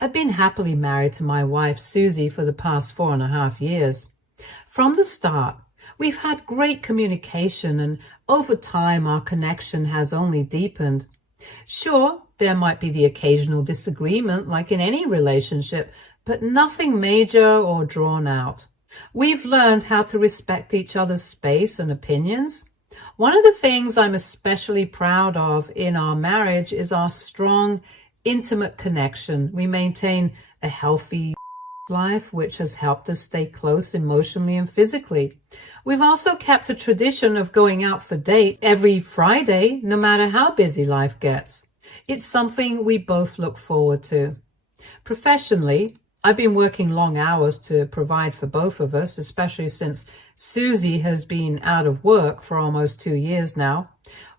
I've been happily married to my wife, Susie, for the past 4.5 years. From the start, we've had great communication, and over time, our connection has only deepened. Sure, there might be the occasional disagreement, like in any relationship, but nothing major or drawn out. We've learned how to respect each other's space and opinions. One of the things I'm especially proud of in our marriage is our strong, intimate connection. We maintain a healthy life, which has helped us stay close emotionally and physically. We've also kept a tradition of going out for dates every Friday, no matter how busy life gets. It's something we both look forward to. Professionally, I've been working long hours to provide for both of us, especially since Susie has been out of work for almost 2 years now.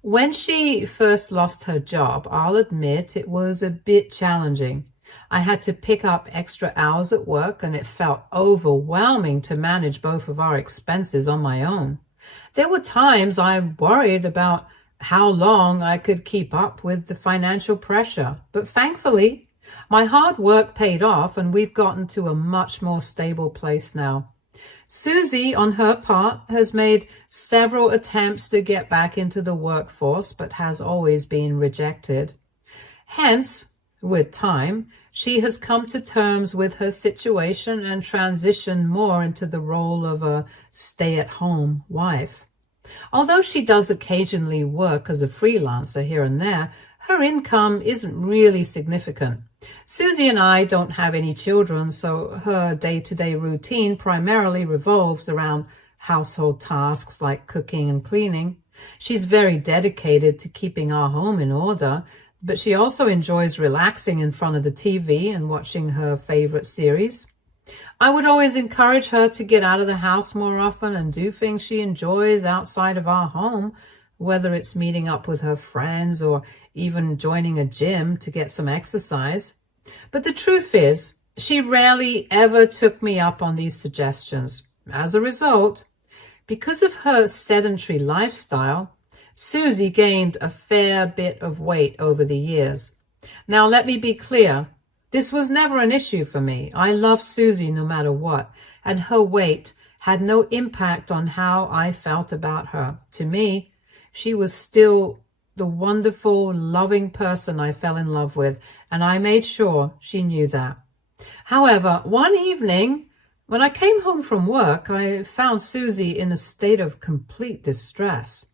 When she first lost her job, I'll admit it was a bit challenging. I had to pick up extra hours at work, and it felt overwhelming to manage both of our expenses on my own. There were times I worried about how long I could keep up with the financial pressure, but thankfully, my hard work paid off, and we've gotten to a much more stable place now. Susie, on her part, has made several attempts to get back into the workforce, but has always been rejected. Hence, with time, she has come to terms with her situation and transitioned more into the role of a stay-at-home wife. Although she does occasionally work as a freelancer here and there, her income isn't really significant. Susie and I don't have any children, so her day-to-day routine primarily revolves around household tasks like cooking and cleaning. She's very dedicated to keeping our home in order, but she also enjoys relaxing in front of the TV and watching her favorite series. I would always encourage her to get out of the house more often and do things she enjoys outside of our home, whether it's meeting up with her friends or even joining a gym to get some exercise. But the truth is, she rarely ever took me up on these suggestions. As a result, because of her sedentary lifestyle, Susie gained a fair bit of weight over the years. Now, let me be clear. This was never an issue for me. I love Susie no matter what, and her weight had no impact on how I felt about her. To me, she was still the wonderful, loving person I fell in love with, and I made sure she knew that. However, one evening, when I came home from work, I found Susie in a state of complete distress.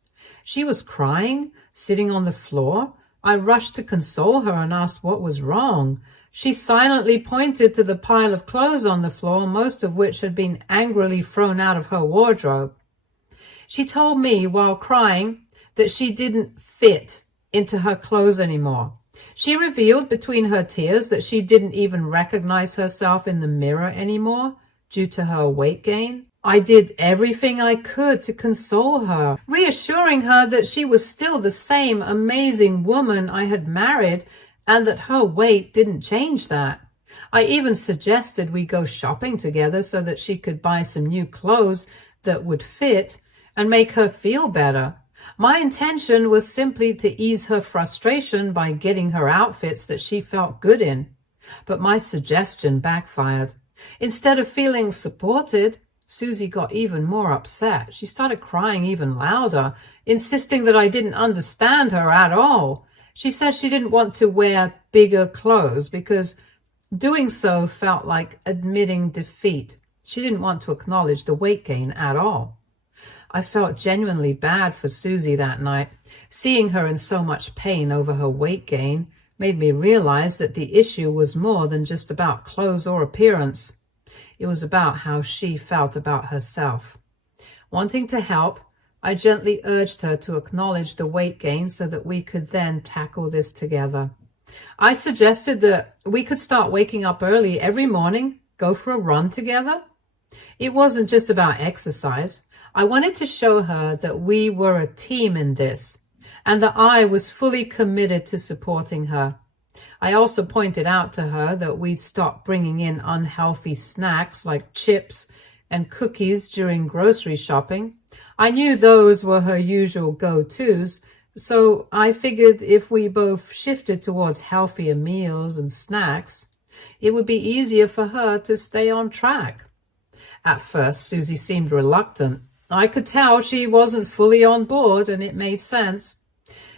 She was crying, sitting on the floor. I rushed to console her and asked what was wrong. She silently pointed to the pile of clothes on the floor, most of which had been angrily thrown out of her wardrobe. She told me while crying that she didn't fit into her clothes anymore. She revealed between her tears that she didn't even recognize herself in the mirror anymore due to her weight gain. I did everything I could to console her, reassuring her that she was still the same amazing woman I had married and that her weight didn't change that. I even suggested we go shopping together so that she could buy some new clothes that would fit and make her feel better. My intention was simply to ease her frustration by getting her outfits that she felt good in. But my suggestion backfired. Instead of feeling supported, Susie got even more upset. She started crying even louder, insisting that I didn't understand her at all. She said she didn't want to wear bigger clothes because doing so felt like admitting defeat. She didn't want to acknowledge the weight gain at all. I felt genuinely bad for Susie that night. Seeing her in so much pain over her weight gain made me realize that the issue was more than just about clothes or appearance. It was about how she felt about herself. Wanting to help, I gently urged her to acknowledge the weight gain so that we could then tackle this together. I suggested that we could start waking up early every morning, go for a run together. It wasn't just about exercise. I wanted to show her that we were a team in this, and that I was fully committed to supporting her. I also pointed out to her that we'd stop bringing in unhealthy snacks like chips and cookies during grocery shopping. I knew those were her usual go-tos, so I figured if we both shifted towards healthier meals and snacks, it would be easier for her to stay on track. At first, Susie seemed reluctant. I could tell she wasn't fully on board, and it made sense.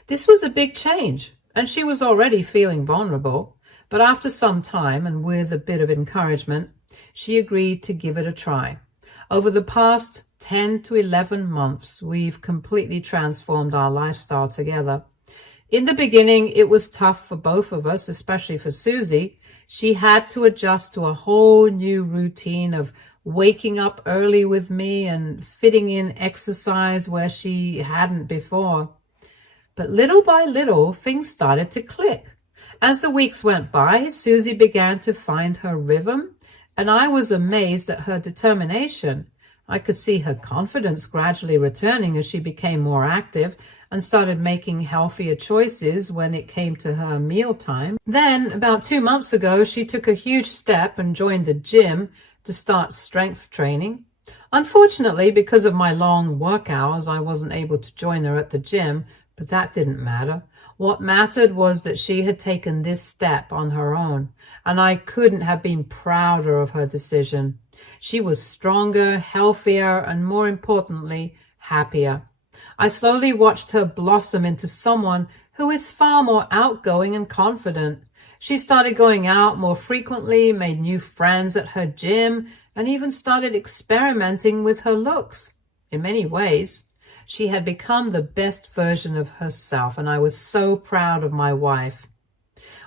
This was a big change, and she was already feeling vulnerable. But after some time, and with a bit of encouragement, she agreed to give it a try. Over the past 10 to 11 months, we've completely transformed our lifestyle together. In the beginning, it was tough for both of us, especially for Susie. She had to adjust to a whole new routine of waking up early with me and fitting in exercise where she hadn't before. But little by little, things started to click. As the weeks went by, Susie began to find her rhythm, and I was amazed at her determination. I could see her confidence gradually returning as she became more active and started making healthier choices when it came to her mealtime. Then, about 2 months ago, she took a huge step and joined a gym to start strength training. Unfortunately, because of my long work hours, I wasn't able to join her at the gym, but that didn't matter. What mattered was that she had taken this step on her own, and I couldn't have been prouder of her decision. She was stronger, healthier, and more importantly, happier. I slowly watched her blossom into someone who is far more outgoing and confident. She started going out more frequently, made new friends at her gym, and even started experimenting with her looks. In many ways, she had become the best version of herself, and I was so proud of my wife.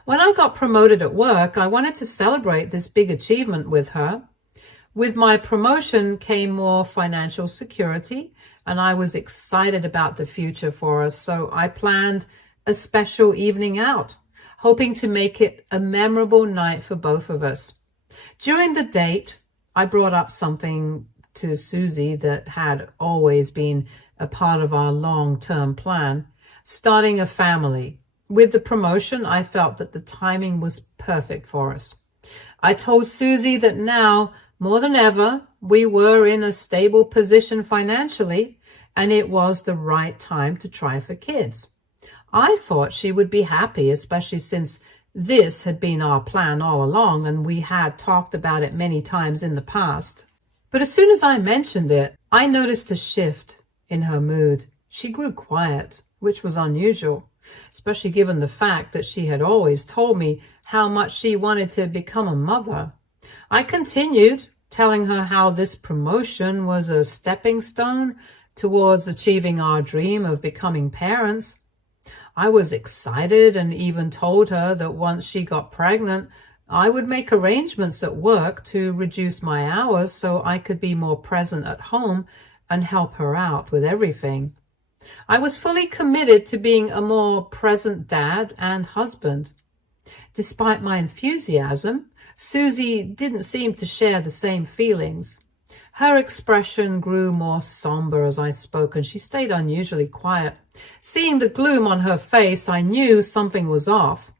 When I got promoted at work, I wanted to celebrate this big achievement with her. With my promotion came more financial security, and I was excited about the future for us, so I planned a special evening out, hoping to make it a memorable night for both of us. During the date, I brought up something to Susie that had always been a part of our long-term plan, starting a family. With the promotion, I felt that the timing was perfect for us. I told Susie that now, more than ever, we were in a stable position financially, and it was the right time to try for kids. I thought she would be happy, especially since this had been our plan all along, and we had talked about it many times in the past. But as soon as I mentioned it, I noticed a shift in her mood. She grew quiet, which was unusual, especially given the fact that she had always told me how much she wanted to become a mother. I continued, telling her how this promotion was a stepping stone towards achieving our dream of becoming parents. I was excited and even told her that once she got pregnant, I would make arrangements at work to reduce my hours so I could be more present at home and help her out with everything. I was fully committed to being a more present dad and husband. Despite my enthusiasm, Susie didn't seem to share the same feelings. Her expression grew more somber as I spoke, and she stayed unusually quiet. Seeing the gloom on her face, I knew something was off.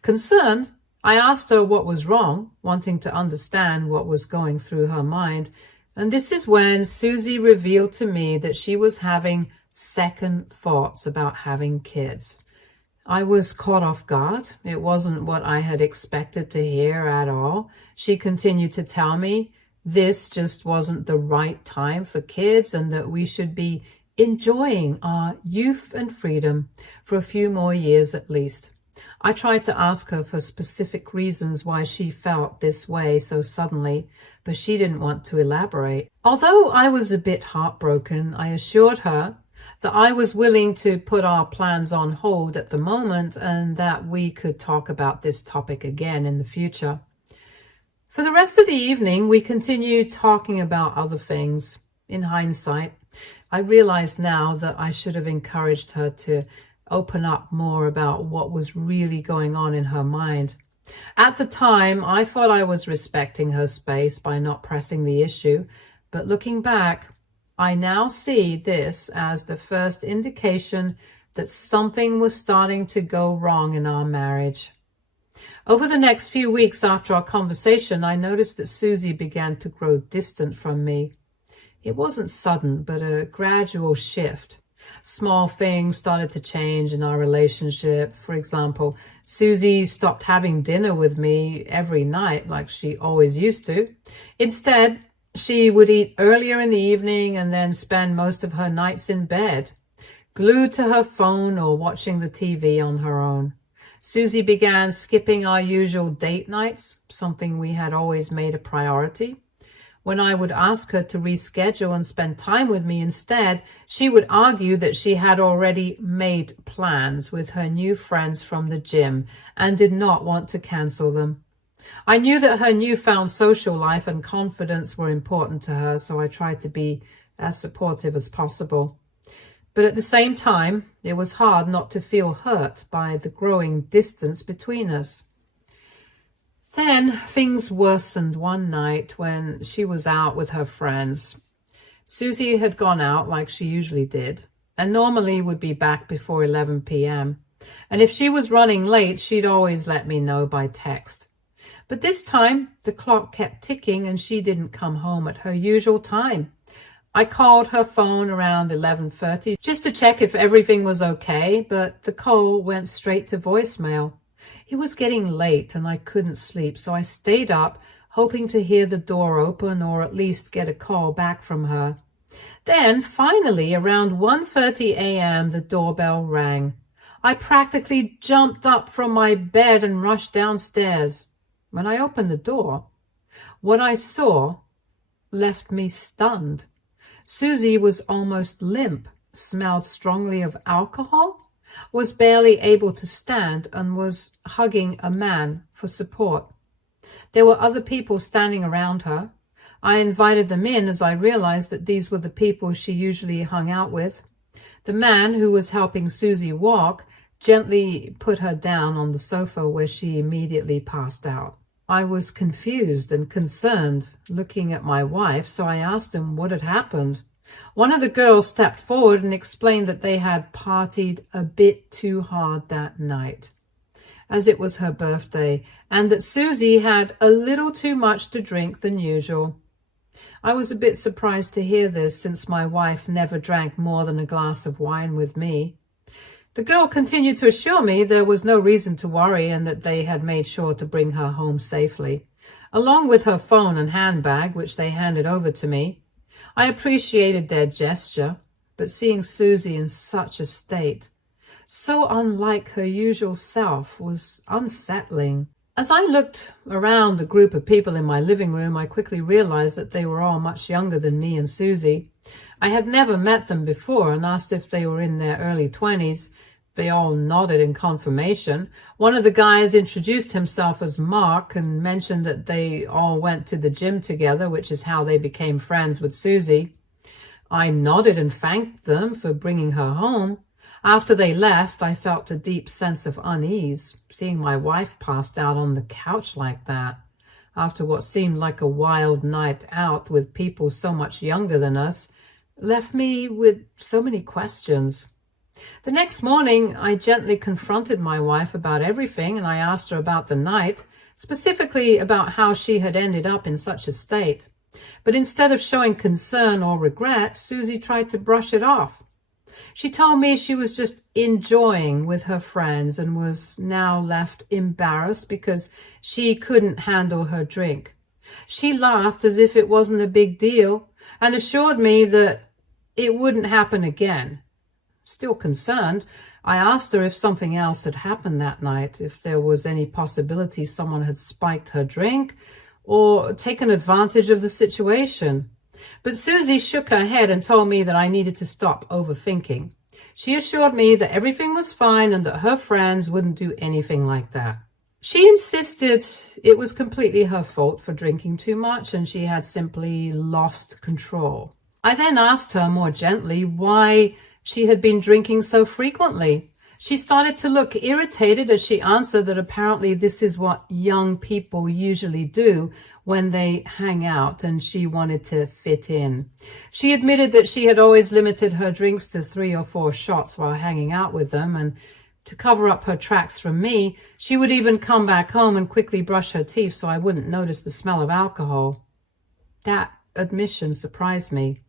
Concerned, I asked her what was wrong, wanting to understand what was going through her mind. And this is when Susie revealed to me that she was having second thoughts about having kids. I was caught off guard. It wasn't what I had expected to hear at all. She continued to tell me this just wasn't the right time for kids and that we should be enjoying our youth and freedom for a few more years at least. I tried to ask her for specific reasons why she felt this way so suddenly, but she didn't want to elaborate. Although I was a bit heartbroken, I assured her that I was willing to put our plans on hold at the moment and that we could talk about this topic again in the future. For the rest of the evening, we continued talking about other things. In hindsight, I realize now that I should have encouraged her to open up more about what was really going on in her mind. At the time, I thought I was respecting her space by not pressing the issue, but looking back, I now see this as the first indication that something was starting to go wrong in our marriage. Over the next few weeks after our conversation, I noticed that Susie began to grow distant from me. It wasn't sudden, but a gradual shift. Small things started to change in our relationship. For example, Susie stopped having dinner with me every night like she always used to. Instead, she would eat earlier in the evening and then spend most of her nights in bed, glued to her phone or watching the TV on her own. Susie began skipping our usual date nights, something we had always made a priority. When I would ask her to reschedule and spend time with me instead, she would argue that she had already made plans with her new friends from the gym and did not want to cancel them. I knew that her newfound social life and confidence were important to her, so I tried to be as supportive as possible. But at the same time, it was hard not to feel hurt by the growing distance between us. Then things worsened one night when she was out with her friends. Susie had gone out like she usually did, and normally would be back before 11 p.m. And if she was running late, she'd always let me know by text. But this time, the clock kept ticking and she didn't come home at her usual time. I called her phone around 11:30 just to check if everything was okay, but the call went straight to voicemail. It was getting late and I couldn't sleep, so I stayed up, hoping to hear the door open or at least get a call back from her. Then, finally, around 1:30 a.m., the doorbell rang. I practically jumped up from my bed and rushed downstairs. When I opened the door, what I saw left me stunned. Susie was almost limp, smelled strongly of alcohol, was barely able to stand, and was hugging a man for support. There were other people standing around her. I invited them in as I realized that these were the people she usually hung out with. The man who was helping Susie walk gently put her down on the sofa where she immediately passed out. I was confused and concerned looking at my wife, so I asked him what had happened. One of the girls stepped forward and explained that they had partied a bit too hard that night, as it was her birthday, and that Susie had a little too much to drink than usual. I was a bit surprised to hear this, since my wife never drank more than a glass of wine with me. The girl continued to assure me there was no reason to worry and that they had made sure to bring her home safely, along with her phone and handbag, which they handed over to me. I appreciated their gesture, but seeing Susie in such a state, so unlike her usual self, was unsettling. As I looked around the group of people in my living room, I quickly realized that they were all much younger than me and Susie. I had never met them before and asked if they were in their early 20s. They all nodded in confirmation. One of the guys introduced himself as Mark and mentioned that they all went to the gym together, which is how they became friends with Susie. I nodded and thanked them for bringing her home. After they left, I felt a deep sense of unease. Seeing my wife passed out on the couch like that, after what seemed like a wild night out with people so much younger than us, left me with so many questions. The next morning, I gently confronted my wife about everything, and I asked her about the night, specifically about how she had ended up in such a state. But instead of showing concern or regret, Susie tried to brush it off. She told me she was just enjoying with her friends and was now left embarrassed because she couldn't handle her drink. She laughed as if it wasn't a big deal and assured me that it wouldn't happen again. Still concerned, I asked her if something else had happened that night, if there was any possibility someone had spiked her drink or taken advantage of the situation. But Susie shook her head and told me that I needed to stop overthinking. She assured me that everything was fine and that her friends wouldn't do anything like that. She insisted it was completely her fault for drinking too much and she had simply lost control. I then asked her more gently why she had been drinking so frequently. She started to look irritated as she answered that apparently this is what young people usually do when they hang out, and she wanted to fit in. She admitted that she had always limited her drinks to 3 or 4 shots while hanging out with them, and to cover up her tracks from me, she would even come back home and quickly brush her teeth so I wouldn't notice the smell of alcohol. That admission surprised me.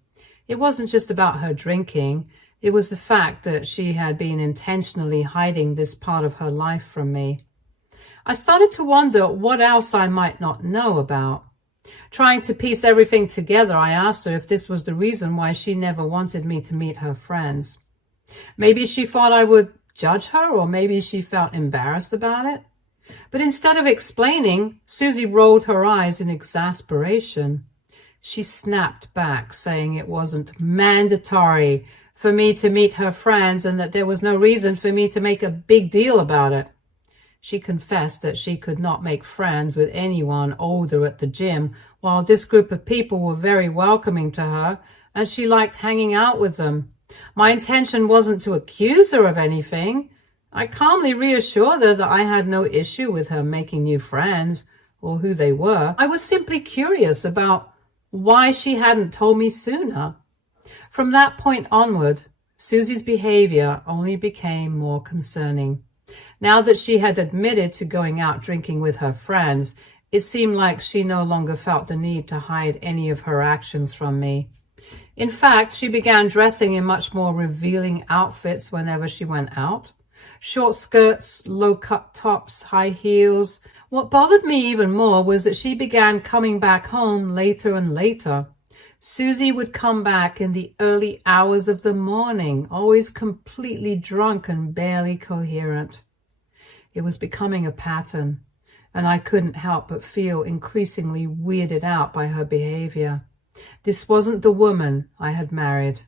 It wasn't just about her drinking. It was the fact that she had been intentionally hiding this part of her life from me. I started to wonder what else I might not know about. Trying to piece everything together, I asked her if this was the reason why she never wanted me to meet her friends. Maybe she thought I would judge her, or maybe she felt embarrassed about it. But instead of explaining, Susie rolled her eyes in exasperation. She snapped back, saying it wasn't mandatory for me to meet her friends and that there was no reason for me to make a big deal about it. She confessed that she could not make friends with anyone older at the gym, while this group of people were very welcoming to her and she liked hanging out with them. My intention wasn't to accuse her of anything. I calmly reassured her that I had no issue with her making new friends or who they were. I was simply curious about why she hadn't told me sooner. From that point onward, Susie's behavior only became more concerning. Now that she had admitted to going out drinking with her friends, it seemed like she no longer felt the need to hide any of her actions from me. In fact, she began dressing in much more revealing outfits whenever she went out. Short skirts, low-cut tops, high heels. What bothered me even more was that she began coming back home later and later. Susie would come back in the early hours of the morning, always completely drunk and barely coherent. It was becoming a pattern, and I couldn't help but feel increasingly weirded out by her behavior. This wasn't the woman I had married.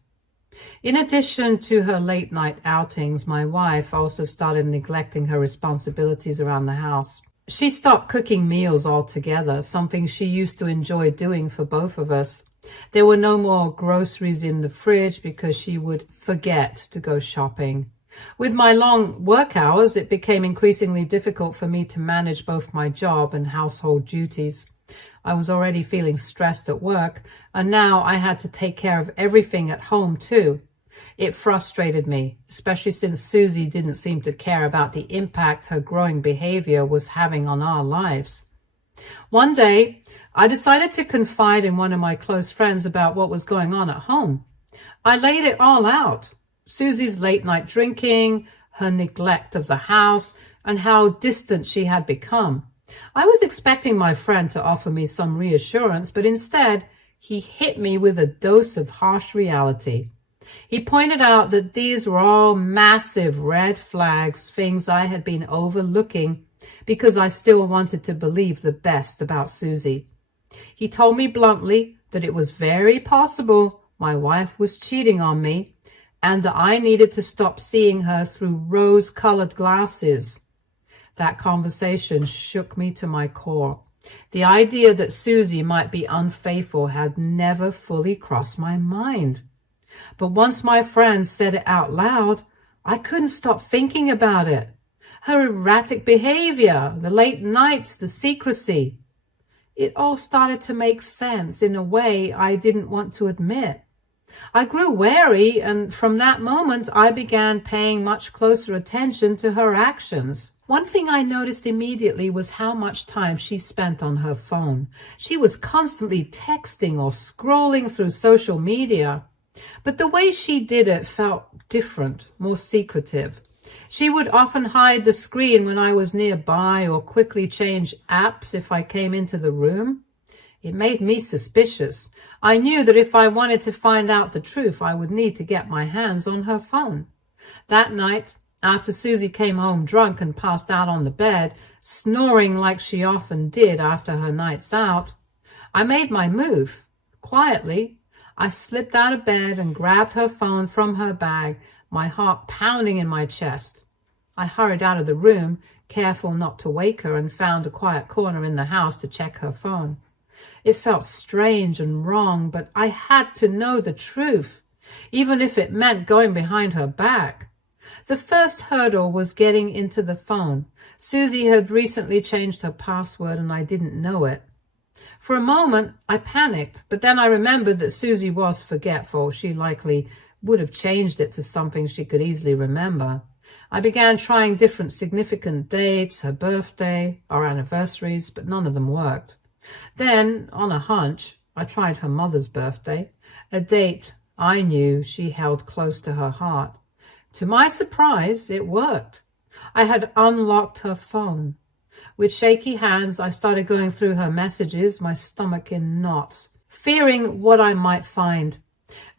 In addition to her late-night outings, my wife also started neglecting her responsibilities around the house. She stopped cooking meals altogether, something she used to enjoy doing for both of us. There were no more groceries in the fridge because she would forget to go shopping. With my long work hours, it became increasingly difficult for me to manage both my job and household duties. I was already feeling stressed at work, and now I had to take care of everything at home too. It frustrated me, especially since Susie didn't seem to care about the impact her growing behavior was having on our lives. One day, I decided to confide in one of my close friends about what was going on at home. I laid it all out. Susie's late-night drinking, her neglect of the house, and how distant she had become. I was expecting my friend to offer me some reassurance, but instead, he hit me with a dose of harsh reality. He pointed out that these were all massive red flags, things I had been overlooking because I still wanted to believe the best about Susie. He told me bluntly that it was very possible my wife was cheating on me and that I needed to stop seeing her through rose-colored glasses. That conversation shook me to my core. The idea that Susie might be unfaithful had never fully crossed my mind. But once my friend said it out loud, I couldn't stop thinking about it. Her erratic behavior, the late nights, the secrecy. It all started to make sense in a way I didn't want to admit. I grew wary, and from that moment I began paying much closer attention to her actions. One thing I noticed immediately was how much time she spent on her phone. She was constantly texting or scrolling through social media. But the way she did it felt different, more secretive. She would often hide the screen when I was nearby or quickly change apps if I came into the room. It made me suspicious. I knew that if I wanted to find out the truth, I would need to get my hands on her phone. That night, after Susie came home drunk and passed out on the bed, snoring like she often did after her nights out, I made my move. Quietly, I slipped out of bed and grabbed her phone from her bag, my heart pounding in my chest. I hurried out of the room, careful not to wake her, and found a quiet corner in the house to check her phone. It felt strange and wrong, but I had to know the truth, even if it meant going behind her back. The first hurdle was getting into the phone. Susie had recently changed her password and I didn't know it. For a moment, I panicked, but then I remembered that Susie was forgetful. She likely would have changed it to something she could easily remember. I began trying different significant dates, her birthday, our anniversaries, but none of them worked. Then, on a hunch, I tried her mother's birthday, a date I knew she held close to her heart. To my surprise, it worked. I had unlocked her phone. With shaky hands, I started going through her messages, my stomach in knots, fearing what I might find.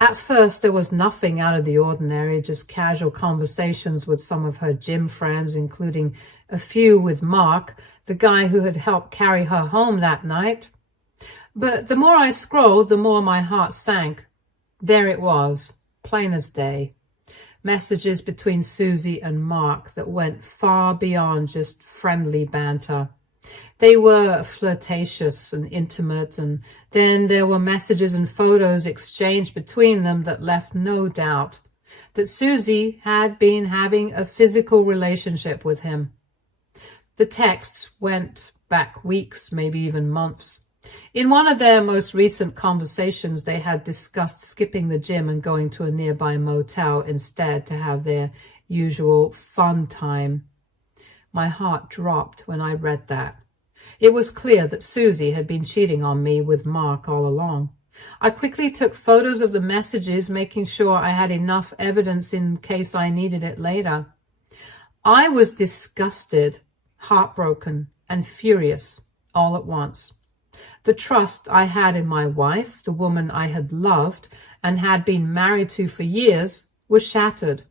At first, there was nothing out of the ordinary, just casual conversations with some of her gym friends, including a few with Mark, the guy who had helped carry her home that night. But the more I scrolled, the more my heart sank. There it was, plain as day. Messages between Susie and Mark that went far beyond just friendly banter. They were flirtatious and intimate, and then there were messages and photos exchanged between them that left no doubt that Susie had been having a physical relationship with him. The texts went back weeks, maybe even months. In one of their most recent conversations, they had discussed skipping the gym and going to a nearby motel instead to have their usual fun time. My heart dropped when I read that. It was clear that Susie had been cheating on me with Mark all along. I quickly took photos of the messages, making sure I had enough evidence in case I needed it later. I was disgusted, heartbroken, and furious all at once. The trust I had in my wife, the woman I had loved and had been married to for years, was shattered.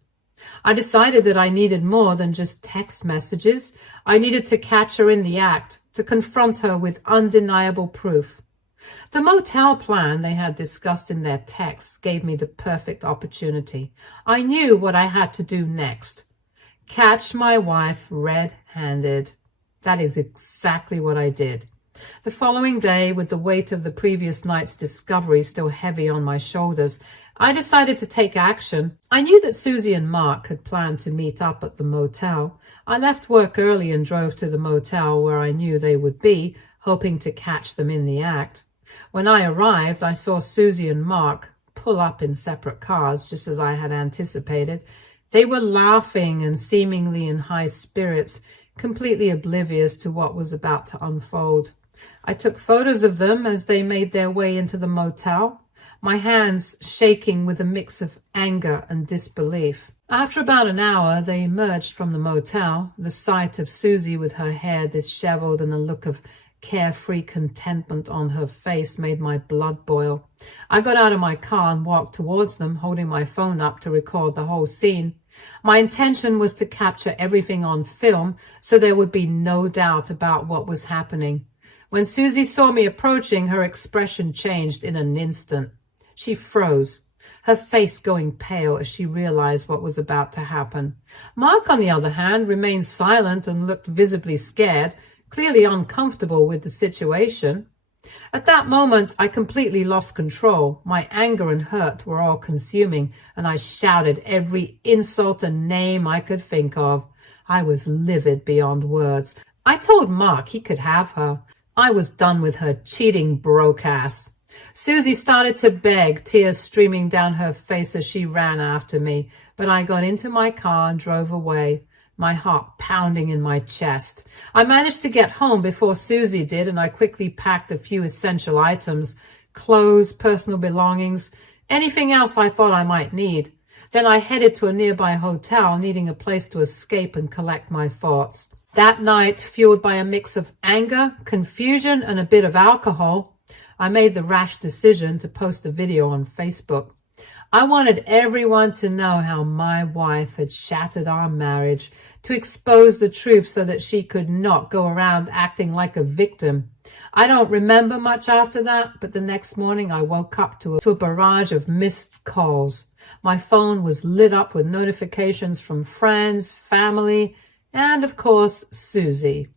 I decided that I needed more than just text messages. I needed to catch her in the act, to confront her with undeniable proof. The motel plan they had discussed in their texts gave me the perfect opportunity. I knew what I had to do next. Catch my wife red-handed. That is exactly what I did. The following day, with the weight of the previous night's discovery still heavy on my shoulders, I decided to take action. I knew that Susie and Mark had planned to meet up at the motel. I left work early and drove to the motel where I knew they would be, hoping to catch them in the act. When I arrived, I saw Susie and Mark pull up in separate cars, just as I had anticipated. They were laughing and seemingly in high spirits, completely oblivious to what was about to unfold. I took photos of them as they made their way into the motel, my hands shaking with a mix of anger and disbelief. After about an hour, they emerged from the motel. The sight of Susie with her hair disheveled and a look of carefree contentment on her face made my blood boil. I got out of my car and walked towards them, holding my phone up to record the whole scene. My intention was to capture everything on film so there would be no doubt about what was happening. When Susie saw me approaching, her expression changed in an instant. She froze, her face going pale as she realized what was about to happen. Mark, on the other hand, remained silent and looked visibly scared, clearly uncomfortable with the situation. At that moment, I completely lost control. My anger and hurt were all consuming, and I shouted every insult and name I could think of. I was livid beyond words. I told Mark he could have her. I was done with her cheating broke ass. Susie started to beg, tears streaming down her face as she ran after me, but I got into my car and drove away, my heart pounding in my chest. I managed to get home before Susie did, and I quickly packed a few essential items, clothes, personal belongings, anything else I thought I might need. Then I headed to a nearby hotel, needing a place to escape and collect my thoughts. That night, fueled by a mix of anger, confusion, and a bit of alcohol, I made the rash decision to post a video on Facebook. I wanted everyone to know how my wife had shattered our marriage, to expose the truth so that she could not go around acting like a victim. I don't remember much after that, but the next morning I woke up to a barrage of missed calls. My phone was lit up with notifications from friends, family, and, of course, Susie.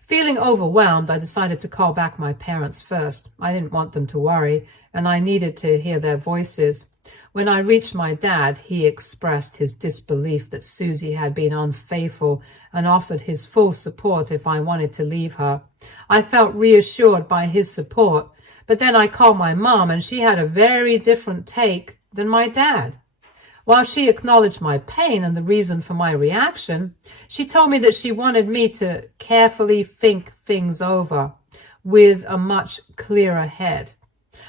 Feeling overwhelmed, I decided to call back my parents first. I didn't want them to worry, and I needed to hear their voices. When I reached my dad, he expressed his disbelief that Susie had been unfaithful and offered his full support if I wanted to leave her. I felt reassured by his support, but then I called my mom, and she had a very different take than my dad. While she acknowledged my pain and the reason for my reaction, she told me that she wanted me to carefully think things over with a much clearer head.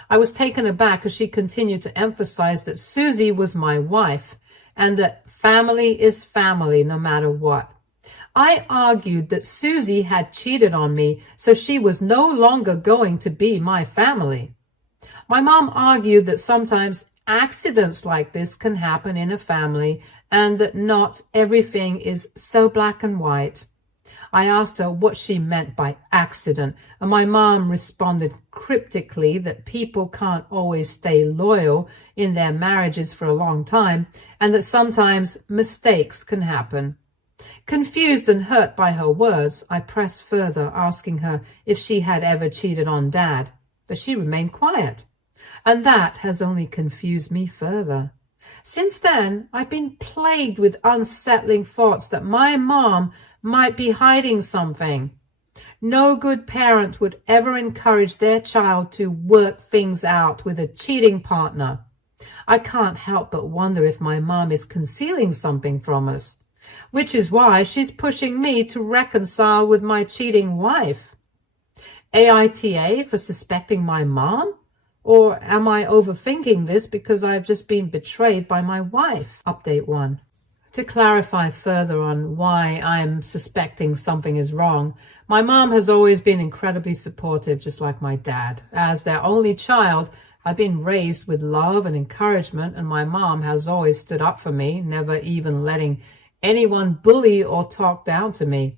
I was taken aback as she continued to emphasize that Susie was my wife and that family is family no matter what. I argued that Susie had cheated on me, so she was no longer going to be my family. My mom argued that sometimes accidents like this can happen in a family and that not everything is so black and white. I asked her what she meant by accident, and my mom responded cryptically that people can't always stay loyal in their marriages for a long time, and that sometimes mistakes can happen. Confused and hurt by her words, I pressed further, asking her if she had ever cheated on Dad, but she remained quiet, and that has only confused me further. Since then, I've been plagued with unsettling thoughts that my mom might be hiding something. No good parent would ever encourage their child to work things out with a cheating partner. I can't help but wonder if my mom is concealing something from us, which is why she's pushing me to reconcile with my cheating wife. AITA for suspecting my mom? Or am I overthinking this because I've just been betrayed by my wife? Update 1. To clarify further on why I'm suspecting something is wrong, my mom has always been incredibly supportive, just like my dad. As their only child, I've been raised with love and encouragement, and my mom has always stood up for me, never even letting anyone bully or talk down to me.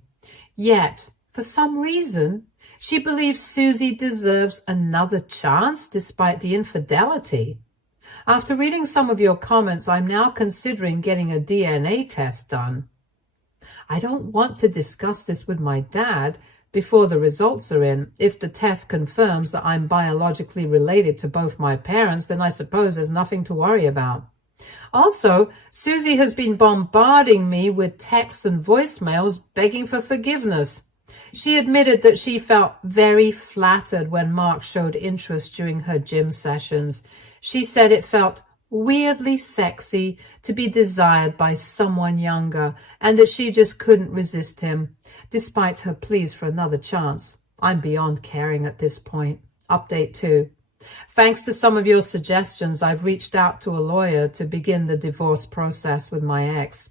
Yet, for some reason, she believes Susie deserves another chance despite the infidelity. After reading some of your comments, I'm now considering getting a DNA test done. I don't want to discuss this with my dad before the results are in. If the test confirms that I'm biologically related to both my parents, then I suppose there's nothing to worry about. Also, Susie has been bombarding me with texts and voicemails begging for forgiveness. She admitted that she felt very flattered when Mark showed interest during her gym sessions. She said it felt weirdly sexy to be desired by someone younger and that she just couldn't resist him, despite her pleas for another chance. I'm beyond caring at this point. Update 2. Thanks to some of your suggestions, I've reached out to a lawyer to begin the divorce process with my ex.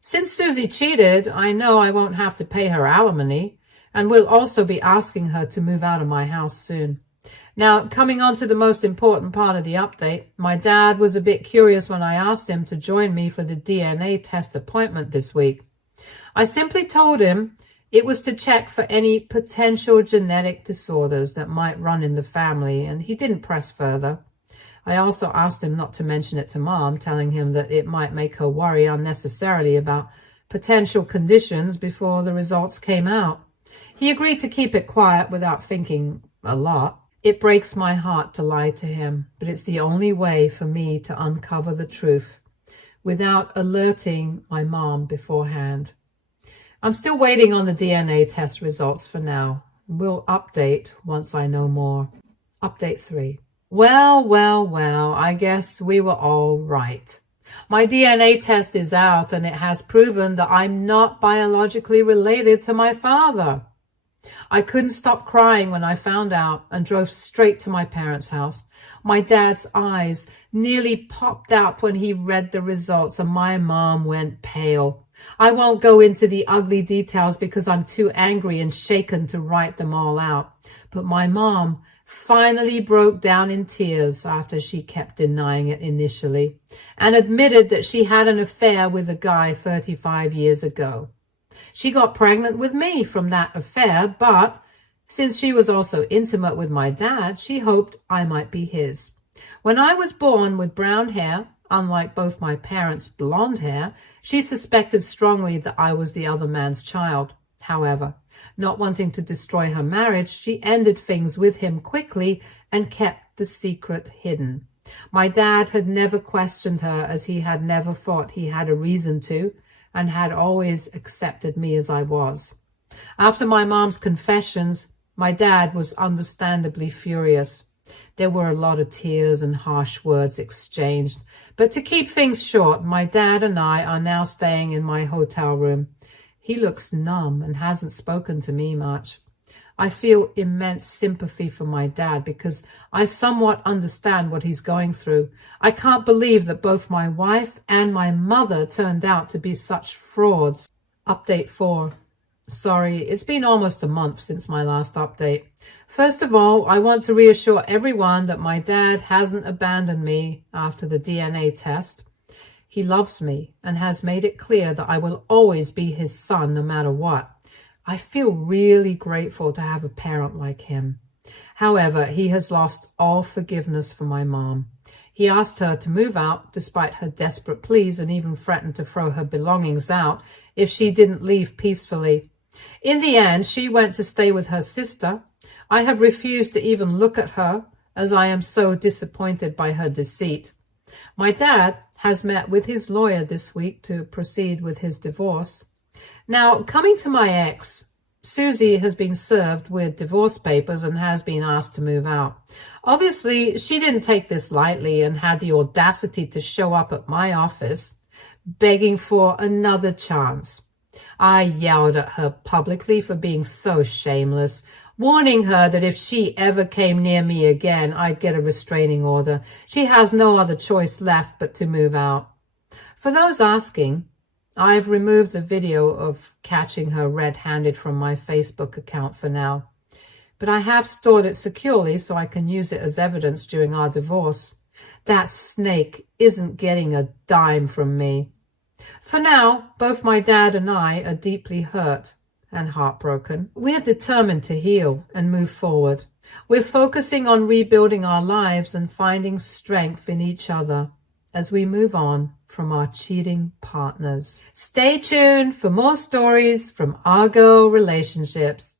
Since Susie cheated, I know I won't have to pay her alimony, and will also be asking her to move out of my house soon. Now, coming on to the most important part of the update, my dad was a bit curious when I asked him to join me for the DNA test appointment this week. I simply told him it was to check for any potential genetic disorders that might run in the family, and he didn't press further. I also asked him not to mention it to Mom, telling him that it might make her worry unnecessarily about potential conditions before the results came out. He agreed to keep it quiet without thinking a lot. It breaks my heart to lie to him, but it's the only way for me to uncover the truth without alerting my mom beforehand. I'm still waiting on the DNA test results for now. We'll update once I know more. Update 3. Well, I guess we were all right. My DNA test is out and it has proven that I'm not biologically related to my father. I couldn't stop crying when I found out and drove straight to my parents' house. My dad's eyes nearly popped out when he read the results and my mom went pale. I won't go into the ugly details because I'm too angry and shaken to write them all out. But my mom finally broke down in tears after she kept denying it initially and admitted that she had an affair with a guy 35 years ago. She got pregnant with me from that affair, but since she was also intimate with my dad, she hoped I might be his. When I was born with brown hair, unlike both my parents' blonde hair, she suspected strongly that I was the other man's child. However, not wanting to destroy her marriage, she ended things with him quickly and kept the secret hidden. My dad had never questioned her, as he had never thought he had a reason to, and had always accepted me as I was. After my mom's confessions, my dad was understandably furious. There were a lot of tears and harsh words exchanged, but to keep things short, my dad and I are now staying in my hotel room. He looks numb and hasn't spoken to me much. I feel immense sympathy for my dad because I somewhat understand what he's going through. I can't believe that both my wife and my mother turned out to be such frauds. Update 4. Sorry, it's been almost a month since my last update. First of all, I want to reassure everyone that my dad hasn't abandoned me after the DNA test. He loves me and has made it clear that I will always be his son no matter what. I feel really grateful to have a parent like him. However, he has lost all forgiveness for my mom. He asked her to move out despite her desperate pleas and even threatened to throw her belongings out if she didn't leave peacefully. In the end, she went to stay with her sister. I have refused to even look at her as I am so disappointed by her deceit. My dad has met with his lawyer this week to proceed with his divorce. Now, coming to my ex, Susie has been served with divorce papers and has been asked to move out. Obviously, she didn't take this lightly and had the audacity to show up at my office begging for another chance. I yelled at her publicly for being so shameless, warning her that if she ever came near me again, I'd get a restraining order. She has no other choice left but to move out. For those asking, I've removed the video of catching her red-handed from my Facebook account for now, but I have stored it securely so I can use it as evidence during our divorce. That snake isn't getting a dime from me. For now, both my dad and I are deeply hurt and heartbroken. We're determined to heal and move forward. We're focusing on rebuilding our lives and finding strength in each other as we move on from our cheating partners. Stay tuned for more stories from Argo Relationships.